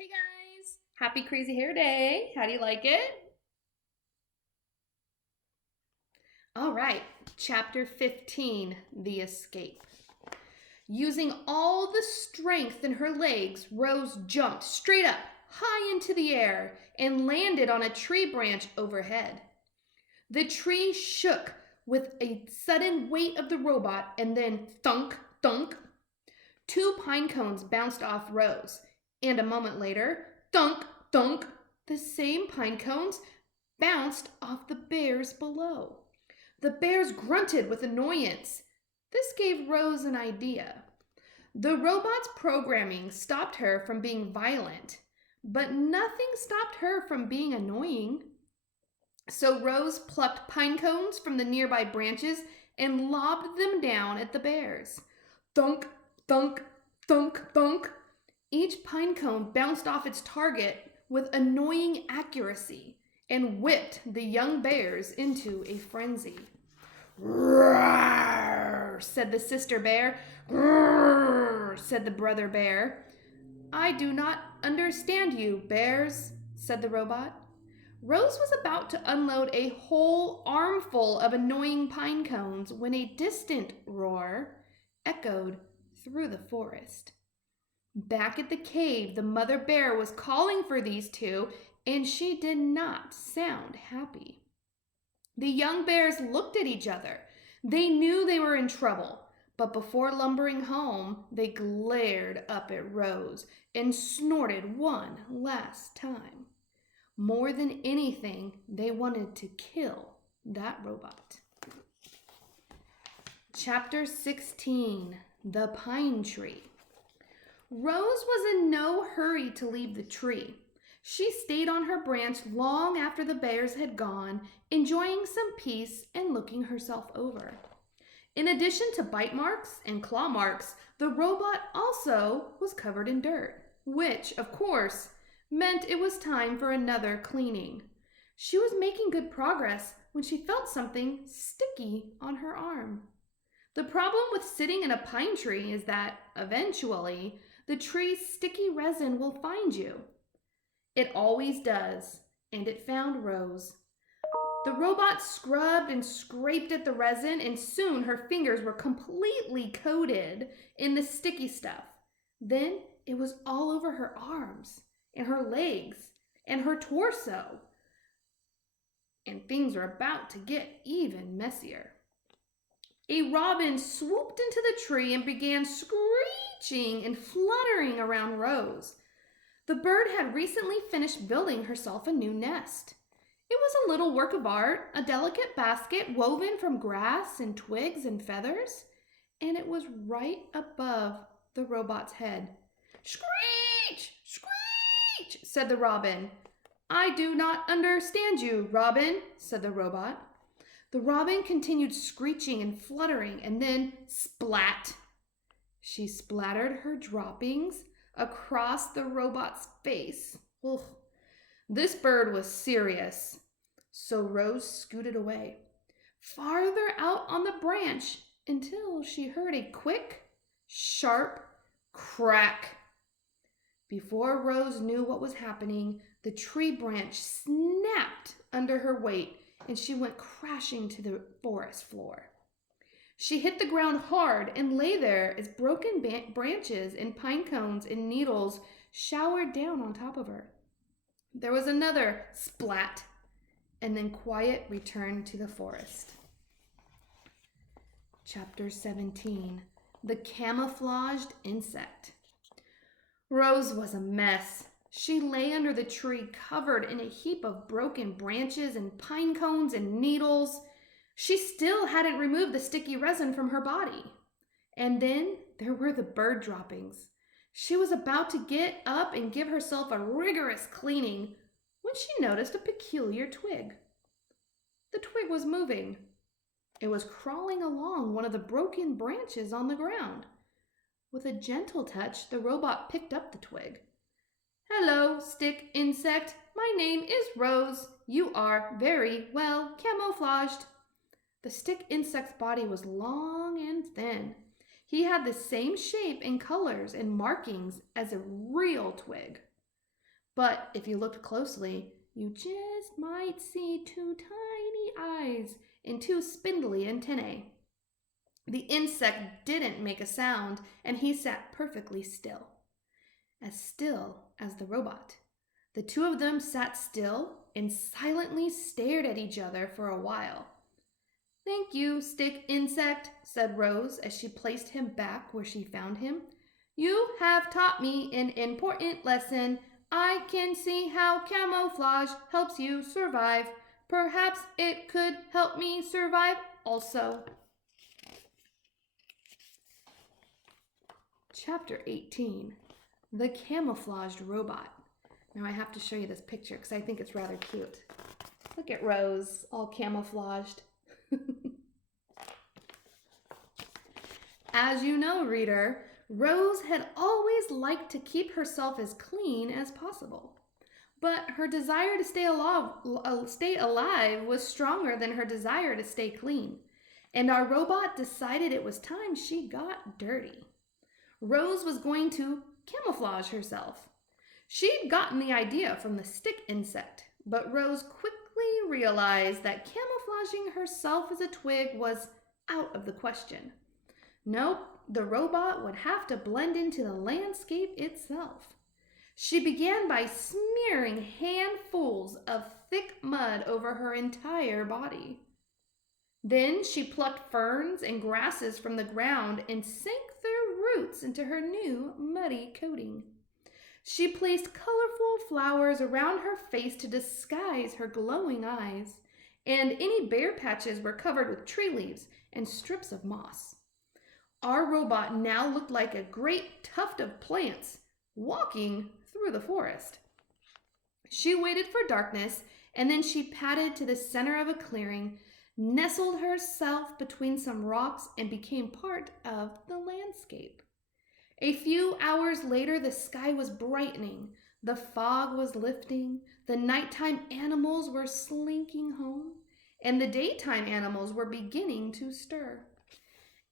Hey guys! Happy Crazy Hair Day! How do you like it? All right, chapter 15, The Escape. Using all the strength in her legs, Rose jumped straight up, high into the air, and landed on a tree branch overhead. The tree shook with a sudden weight of the robot, and then thunk, thunk. Two pine cones bounced off Rose, and a moment later, thunk, thunk, the same pine cones bounced off the bears below. The bears grunted with annoyance. This gave Rose an idea. The robot's programming stopped her from being violent, but nothing stopped her from being annoying. So Rose plucked pine cones from the nearby branches and lobbed them down at the bears. Thunk, thunk, thunk, thunk. Each pine cone bounced off its target with annoying accuracy and whipped the young bears into a frenzy. "Roar," said the sister bear. "Roar," said the brother bear. "I do not understand you, bears," said the robot. Rose was about to unload a whole armful of annoying pine cones when a distant roar echoed through the forest. Back at the cave, the mother bear was calling for these two, and she did not sound happy. The young bears looked at each other. They knew they were in trouble, but before lumbering home, they glared up at Rose and snorted one last time. More than anything, they wanted to kill that robot. Chapter 16, The Pine Tree. Rose was in no hurry to leave the tree. She stayed on her branch long after the bears had gone, enjoying some peace and looking herself over. In addition to bite marks and claw marks, the robot also was covered in dirt, which, of course, meant it was time for another cleaning. She was making good progress when she felt something sticky on her arm. The problem with sitting in a pine tree is that, eventually, the tree's sticky resin will find you. It always does, and it found Rose. The robot scrubbed and scraped at the resin, and soon her fingers were completely coated in the sticky stuff. Then it was all over her arms, and her legs, and her torso. And things were about to get even messier. A robin swooped into the tree and began screeching and fluttering around Rose. The bird had recently finished building herself a new nest. It was a little work of art, a delicate basket woven from grass and twigs and feathers, and it was right above the robot's head. "Screech! Screech!" said the robin. "I do not understand you, Robin," said the robot. The robin continued screeching and fluttering, and then splat! She splattered her droppings across the robot's face. Ugh. This bird was serious, so Rose scooted away, farther out on the branch until she heard a quick, sharp crack. Before Rose knew what was happening, the tree branch snapped under her weight and she went crashing to the forest floor. She hit the ground hard and lay there as broken branches and pine cones and needles showered down on top of her. There was another splat, and then quiet returned to the forest. Chapter 17, The Camouflaged Insect. Rose was a mess. She lay under the tree covered in a heap of broken branches and pine cones and needles. She still hadn't removed the sticky resin from her body. And then there were the bird droppings. She was about to get up and give herself a rigorous cleaning when she noticed a peculiar twig. The twig was moving. It was crawling along one of the broken branches on the ground. With a gentle touch, the robot picked up the twig. "Hello, stick insect. My name is Rose. You are very well camouflaged." The stick insect's body was long and thin. He had the same shape and colors and markings as a real twig. But if you looked closely, you just might see two tiny eyes and two spindly antennae. The insect didn't make a sound, and he sat perfectly still as the robot. The two of them sat still and silently stared at each other for a while. "Thank you, stick insect," said Rose as she placed him back where she found him. "You have taught me an important lesson. I can see how camouflage helps you survive. Perhaps it could help me survive also." Chapter 18, The Camouflaged Robot. Now I have to show you this picture because I think it's rather cute. Look at Rose, all camouflaged. As you know, reader, Rose had always liked to keep herself as clean as possible. But her desire to stay alive was stronger than her desire to stay clean. And our robot decided it was time she got dirty. Rose was going to camouflage herself. She'd gotten the idea from the stick insect, but Rose quickly realized that camouflaging herself as a twig was out of the question. Nope, the robot would have to blend into the landscape itself. She began by smearing handfuls of thick mud over her entire body. Then she plucked ferns and grasses from the ground and sank their roots into her new muddy coating. She placed colorful flowers around her face to disguise her glowing eyes, and any bare patches were covered with tree leaves and strips of moss. Our robot now looked like a great tuft of plants walking through the forest. She waited for darkness, and then she padded to the center of a clearing, nestled herself between some rocks, and became part of the landscape. A few hours later, the sky was brightening, the fog was lifting, the nighttime animals were slinking home, and the daytime animals were beginning to stir.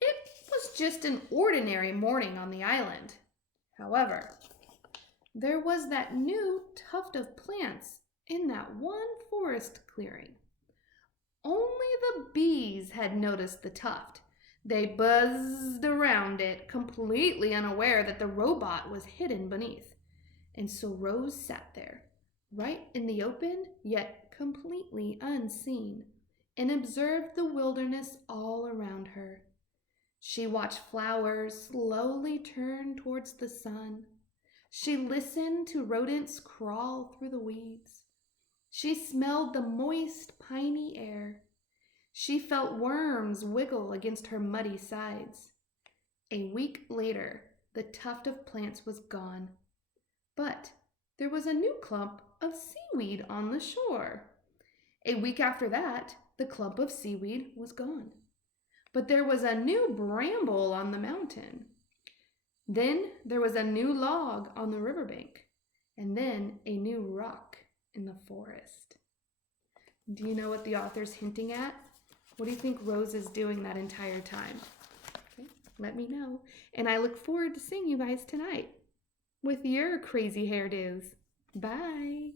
It was just an ordinary morning on the island. However, there was that new tuft of plants in that one forest clearing. Only the bees had noticed the tuft. They buzzed around it, completely unaware that the robot was hidden beneath. And so Rose sat there, right in the open, yet completely unseen, and observed the wilderness all around her. She watched flowers slowly turn towards the sun. She listened to rodents crawl through the weeds. She smelled the moist, piney air. She felt worms wiggle against her muddy sides. A week later, the tuft of plants was gone. But there was a new clump of seaweed on the shore. A week after that, the clump of seaweed was gone. But there was a new bramble on the mountain. Then there was a new log on the riverbank, and then a new rock in the forest. Do you know what the author's hinting at? What do you think Rose is doing that entire time? Okay, let me know. And I look forward to seeing you guys tonight with your crazy hairdos. Bye.